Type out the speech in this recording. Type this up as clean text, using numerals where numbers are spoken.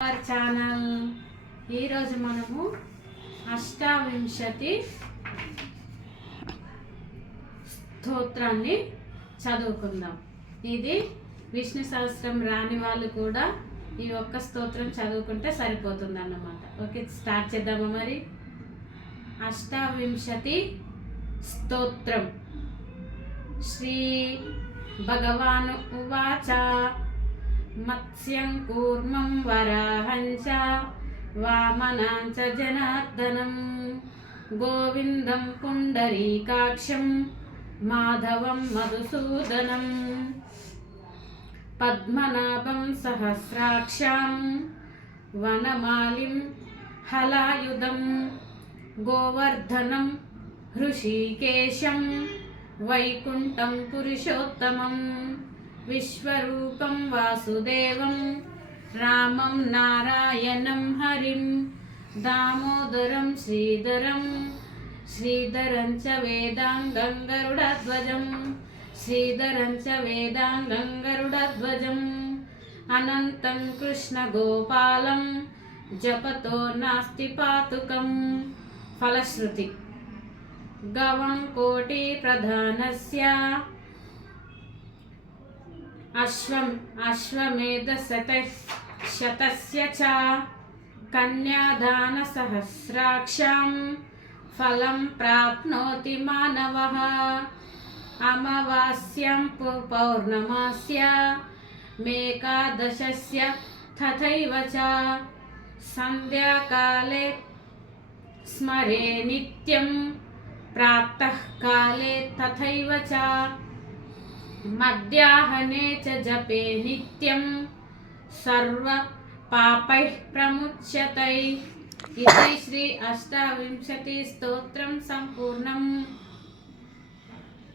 Our channel. ఈరోజు మనము అష్టావింశతి స్తోత్రాన్ని చదువుకుందాం. ఇది విష్ణు సహస్రం రాని వాళ్ళు కూడా ఈ ఒక్క స్తోత్రం చదువుకుంటే సరిపోతుంది అన్నమాట. ఓకే, స్టార్ట్ చేద్దామా మరి. అష్టావింశతి స్తోత్రం. శ్రీ భగవాను ఉవాచ మత్స్యం కూర్మం వరాహంచ వామనాంచ జనార్దనం గోవిందం పుండరీకాక్షం మాధవం మధుసూదనం పద్మనాభం సహస్రాక్షం వనమాలిం హలాయుధం గోవర్ధనం హృషీకేశం వైకుంఠం పురుషోత్తమం విశ్వరూపం వాసుదేవం రామం నారాయణం హరిం దామోదరం శ్రీధరం శ్రీధరం చ వేదాంగం గరుడధ్వజం శ్రీధరం చ వేదాంగం గరుడధ్వజం అనంతం కృష్ణ గోపాలం జపతో నాస్తి పాతుకం. ఫలశ్రుతి. గవం కోటి ప్రధానస్య అశ్వమేధ శతస్య చ కన్యాదాన సహస్రాక్షం ఫలం ప్రాప్నోతి మానవః అమావాస్యాం పౌర్ణమాస్య మేకాదశస్య తథైవ చ సంధ్యాకాలే స్మరే నిత్యం ప్రాతః కాలే తథైవ చ మధ్యాహ్నే చ జపే నిత్యం సర్వ పాపైః ప్రముచ్యతే. ఇది శ్రీ అష్టావింశతి స్తోత్రం సంపూర్ణం.